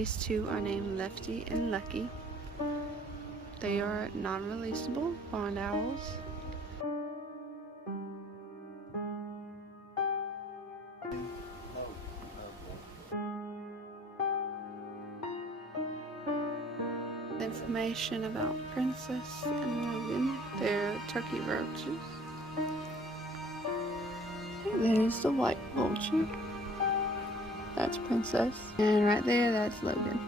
These two are named Lefty and Lucky. They are non-releasable barn owls. Information about Princess and Logan. They're turkey roaches. There's the white vulture. That's Princess. And right there, that's Logan.